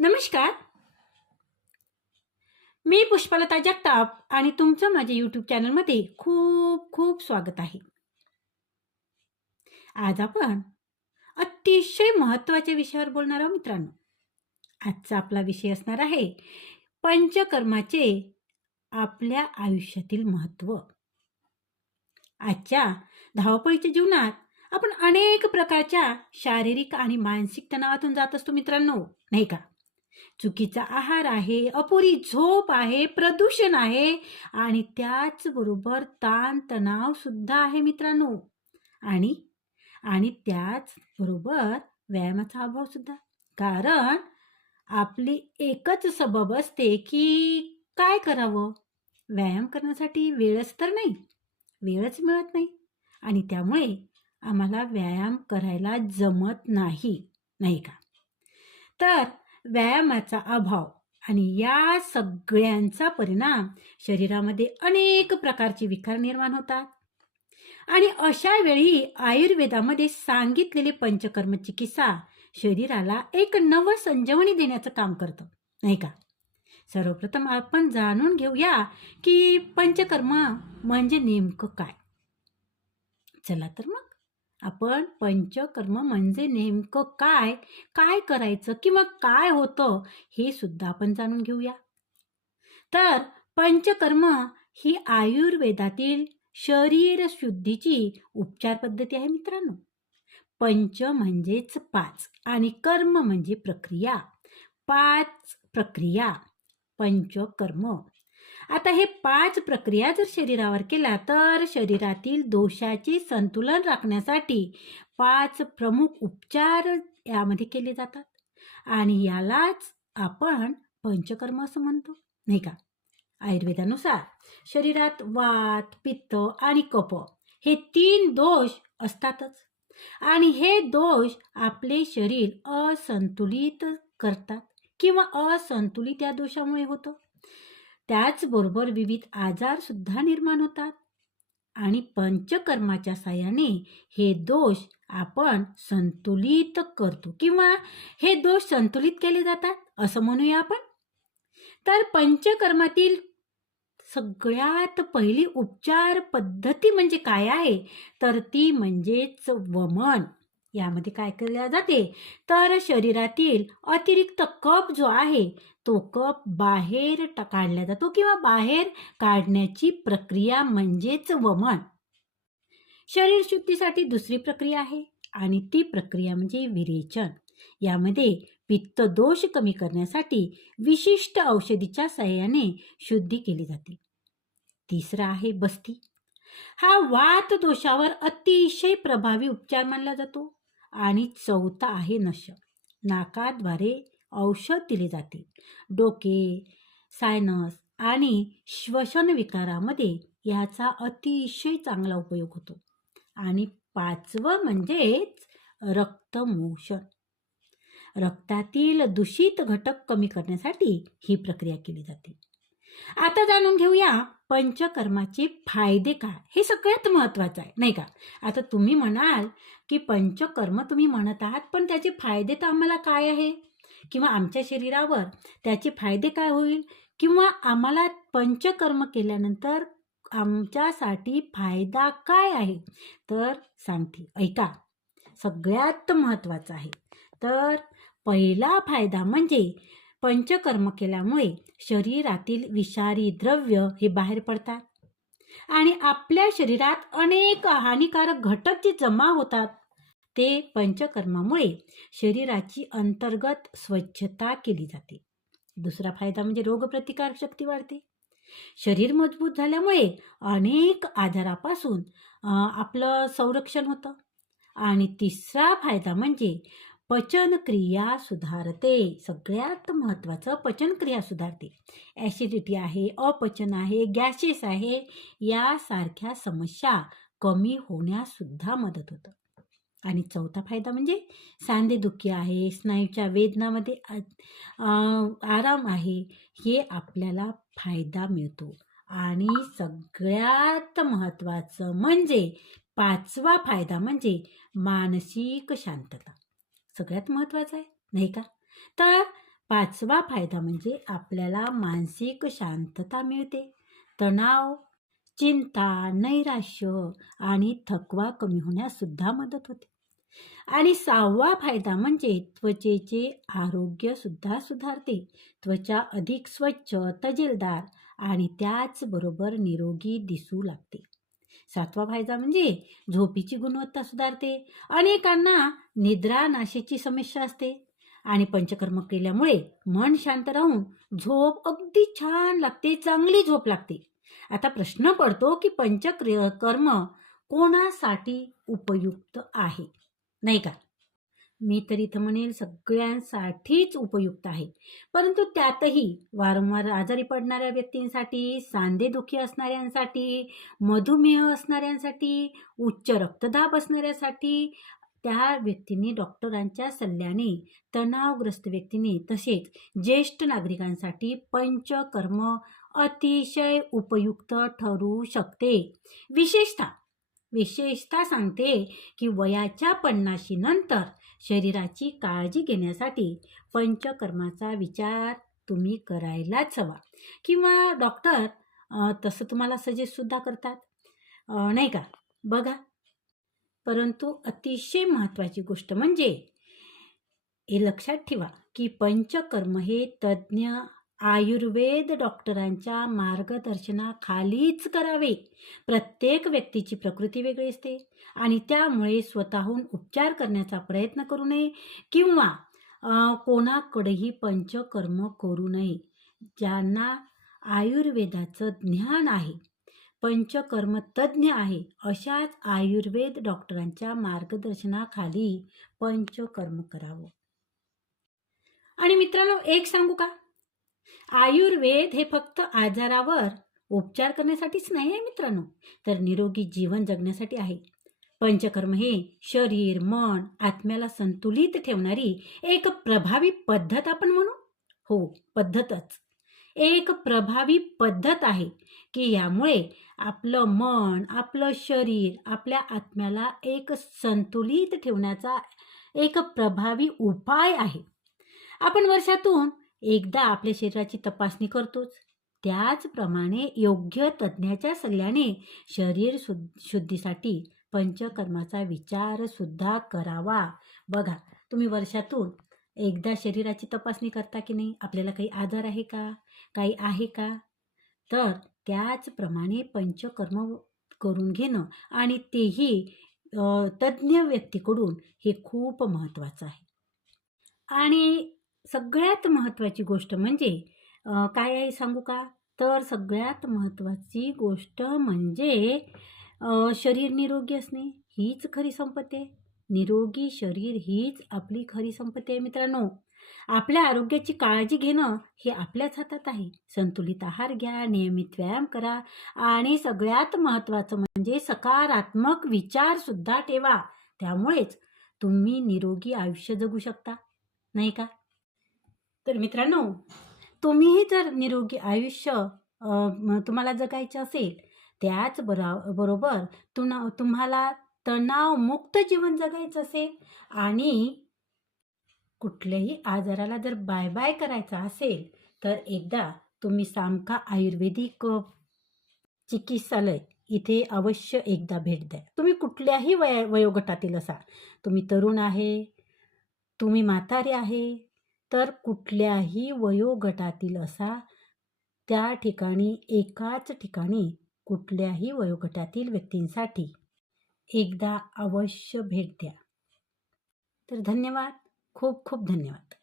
नमस्कार. मी पुष्पलता जगताप आणि तुमचं माझ्या यूट्यूब चॅनलमध्ये खूप खूप स्वागत आहे. आज आपण अतिशय महत्त्वाच्या विषयावर बोलणार आहोत मित्रांनो. आजचा आपला विषय असणार आहे पंचकर्माचे आपल्या आयुष्यातील महत्त्व. आजच्या धावपळीच्या जीवनात आपण अनेक प्रकारच्या शारीरिक आणि मानसिक तणावातून जात असतो मित्रांनो, नाही का? चुकीचा आहार आहे, अपुरी झोप आहे, प्रदूषण आहे आणि त्याचबरोबर ताणतणाव सुद्धा आहे मित्रांनो. आणि आणि त्याचबरोबर व्यायामाचा अभाव सुद्धा. कारण आपली एकच सबब असते की काय करावं? व्यायाम करण्यासाठी वेळच तर नाही, वेळच मिळत नाही आणि त्यामुळे आम्हाला व्यायाम करायला जमत नाही, नाही का? तर व्यायामाचा अभाव आणि या सगळ्यांचा परिणाम शरीरामध्ये अनेक प्रकारचे विकार निर्माण होतात. आणि अशा वेळी आयुर्वेदामध्ये सांगितलेले पंचकर्म चिकित्सा शरीराला एक नवसंजीवनी देण्याचं काम करतं, नाही का? सर्वप्रथम आपण जाणून घेऊया की पंचकर्म म्हणजे नेमकं काय. चला तर मग आपण पंचकर्म म्हणजे नेमकं काय, काय करायचं किंवा काय होतं हे सुद्धा आपण जाणून घेऊया. तर पंचकर्म ही आयुर्वेदातील शरीर शुद्धीची उपचार पद्धती आहे मित्रांनो. पंच म्हणजेच 5 आणि कर्म म्हणजे प्रक्रिया. 5 प्रक्रिया पंचकर्म. आता हे 5 प्रक्रिया जर शरीरावर केल्या तर शरीरातील दोषाचे संतुलन राखण्यासाठी 5 प्रमुख उपचार यामध्ये केले जातात आणि यालाच आपण पंचकर्म असं म्हणतो, नाही का? आयुर्वेदानुसार शरीरात वात, पित्त आणि कफ हे 3 दोष असतातच आणि हे दोष आपले शरीर असंतुलित करतात किंवा असंतुलित या दोषामुळे होतं. त्याचबरोबर विविध आजार सुद्धा निर्माण होतात आणि पंचकर्माच्या साहाय्याने हे दोष आपण संतुलित करतो किंवा हे दोष संतुलित केले जातात असं म्हणूया आपण. तर पंचकर्मातील सगळ्यात पहिली उपचार पद्धती म्हणजे काय आहे, तर ती म्हणजेच वमन. यामध्ये काय केले जाते, तर शरीरातील अतिरिक्त कफ जो आहे तो कफ बाहेर काढला जातो किंवा बाहेर काढण्याची प्रक्रिया म्हणजेच वमन. शरीर शुद्धीसाठी दुसरी प्रक्रिया आहे आणि ती प्रक्रिया म्हणजे विरेचन. यामध्ये पित्त दोष कमी करण्यासाठी विशिष्ट औषधीच्या सहाय्याने शुद्धी केली जाते. तिसरा आहे बस्ती. हा वात दोषावर अतिशय प्रभावी उपचार मानला जातो. आणि चौथा आहे नश. नाकाद्वारे औषध दिले जाते. डोके, सायनस आणि श्वसन विकारामध्ये याचा अतिशय चांगला उपयोग होतो. आणि 5वं म्हणजेच रक्तमोषण. रक्तातील दूषित घटक कमी करण्यासाठी ही प्रक्रिया केली जाते. आता जाणून घेऊया पंचकर्माचे फायदे काय. हे सगळ्यात महत्त्वाचं आहे, नाही का? आता तुम्ही म्हणाल की पंचकर्म तुम्ही म्हणत आहात पण त्याचे फायदे तर आम्हाला काय आहे किंवा आमच्या शरीरावर त्याचे फायदे काय होईल किंवा आम्हाला पंचकर्म केल्यानंतर आमच्यासाठी फायदा काय आहे, तर सांगते ऐका. सगळ्यात महत्त्वाचं आहे. तर पहिला फायदा म्हणजे पंचकर्म केल्यामुळे शरीरातील विषारी द्रव्य हे बाहेर पडतात आणि आपल्या शरीरात अनेक हानिकारक घटक जे जमा होतात ते पंचकर्मामुळे शरीराची अंतर्गत स्वच्छता केली जाते. दुसरा फायदा म्हणजे रोगप्रतिकारक शक्ती वाढते. शरीर मजबूत झाल्यामुळे अनेक आजारापासून आपलं संरक्षण होतं. आणि तिसरा फायदा म्हणजे पचनक्रिया सुधारते. सगळ्यात महत्त्वाचं पचनक्रिया सुधारते. ॲसिडिटी आहे, अपचन आहे, गॅसेस आहे, यासारख्या समस्या कमी होण्यासुद्धा मदत होतं. आणि चौथा फायदा म्हणजे सांधेदुखी आहे, स्नायूच्या वेदनामध्ये आराम आहे, हे आपल्याला फायदा मिळतो. आणि सगळ्यात महत्त्वाचं म्हणजे 5वा फायदा म्हणजे मानसिक शांतता. सगळ्यात महत्त्वाचं आहे, नाही का? तर 5वा फायदा म्हणजे आपल्याला मानसिक शांतता मिळते. तणाव, चिंता, नैराश्य आणि थकवा कमी होण्यास सुद्धा मदत होते. आणि 6वा फायदा म्हणजे त्वचेचे आरोग्य सुद्धा सुधारते. त्वचा अधिक स्वच्छ, तजेलदार आणि त्याचबरोबर निरोगी दिसू लागते. 7वा फायदा म्हणजे झोपेची गुणवत्ता सुधारते. अनेकांना निद्रा नाशाची समस्या असते आणि पंचकर्म केल्यामुळे मन शांत राहून झोप अगदी छान लागते, चांगली झोप लागते. आता प्रश्न पडतो की पंचकर्म कोणासाठी उपयुक्त आहे, नाही का? मी तर इथं म्हणेल सगळ्यांसाठीच उपयुक्त आहे. परंतु त्यातही वारंवार आजारी पडणाऱ्या व्यक्तींसाठी, सांधेदुखी असणाऱ्यांसाठी, मधुमेह असणाऱ्यांसाठी, उच्च रक्तदाब असणाऱ्यासाठी, त्या व्यक्तींनी डॉक्टरांच्या सल्ल्याने, तणावग्रस्त व्यक्तींनी तसेच ज्येष्ठ नागरिकांसाठी पंचकर्म अतिशय उपयुक्त ठरू शकते. विशेषतः सांगते की वयाच्या 50 नंतर शरीराची काळजी घेण्यासाठी पंचकर्माचा विचार तुम्ही करायलाच हवा. किंवा डॉक्टर तसं तुम्हाला सजेस्ट सुद्धा करतात, नाही का? बघा, परंतु अतिशय महत्त्वाची गोष्ट म्हणजे हे लक्षात ठेवा की पंचकर्म हे तज्ज्ञ आयुर्वेद डॉक्टरांच्या मार्गदर्शनाखालीच करावे. प्रत्येक व्यक्तीची प्रकृती वेगळी असते आणि त्यामुळे स्वतःहून उपचार करण्याचा प्रयत्न करू नये किंवा कोणाकडेही पंचकर्म करू नये. ज्यांना आयुर्वेदाचं ज्ञान आहे, पंचकर्म तज्ज्ञ आहे, अशाच आयुर्वेद डॉक्टरांच्या मार्गदर्शनाखाली पंचकर्म करावं. आणि मित्रांनो, एक सांगू का? आयुर्वेद हे फक्त आजारावर उपचार करण्यासाठीच नाही आहे मित्रांनो, तर निरोगी जीवन जगण्यासाठी आहे. पंचकर्म हे शरीर, मन, आत्म्याला संतुलित ठेवणारी एक प्रभावी पद्धत आपण म्हणू. हो, पद्धतच. एक प्रभावी पद्धत आहे की यामुळे आपलं मन, आपलं शरीर, आपल्या आत्म्याला एक संतुलित ठेवण्याचा एक प्रभावी उपाय आहे. आपण वर्षातून एकदा आपल्या शरीराची तपासणी करतोच. त्याचप्रमाणे योग्य तज्ज्ञाच्या सल्ल्याने शरीर शुद्धीसाठी पंचकर्माचा विचार सुद्धा करावा. बघा, तुम्ही वर्षातून एकदा शरीराची तपासणी करता की नाही? आपल्याला काही आजार आहे का? काही आहे का? तर त्याचप्रमाणे पंचकर्म करून घेणं आणि तेही तज्ज्ञ व्यक्तीकडून हे खूप महत्त्वाचं आहे. आणि सगळ्यात महत्त्वाची गोष्ट म्हणजे काय आहे सांगू का? तर सगळ्यात महत्त्वाची गोष्ट म्हणजे शरीर निरोगी असणे हीच खरी संपत्ती आहे. निरोगी शरीर हीच आपली खरी संपत्ती आहे मित्रांनो. आपल्या आरोग्याची काळजी घेणं हे आपल्याच हातात आहे. संतुलित आहार घ्या, नियमित व्यायाम करा आणि सगळ्यात महत्त्वाचं म्हणजे सकारात्मक विचार सुद्धा ठेवा. त्यामुळेच तुम्ही निरोगी आयुष्य जगू शकता, नाही का? तर मित्रांनो, तुम्हीही जर निरोगी आयुष्य तुम्हाला जगायचं असेल, त्याच बरोबर तुम्हाला तणावमुक्त जीवन जगायचं असेल आणि कुठल्याही आजाराला जर बाय बाय करायचा असेल, तर एकदा तुम्ही सामका आयुर्वेदिक चिकित्सालय इथे अवश्य एकदा भेट द्या. तुम्ही कुठल्याही वयोगटातील असा, तुम्ही तरुण आहे, तुम्ही म्हातारे आहे, तर कुठल्याही वयोगटातील असा त्या ठिकाणी, एकाच ठिकाणी कुठल्याही वयोगटातील व्यक्तींसाठी एकदा अवश्य भेट द्या. तर धन्यवाद, खूप खूप धन्यवाद.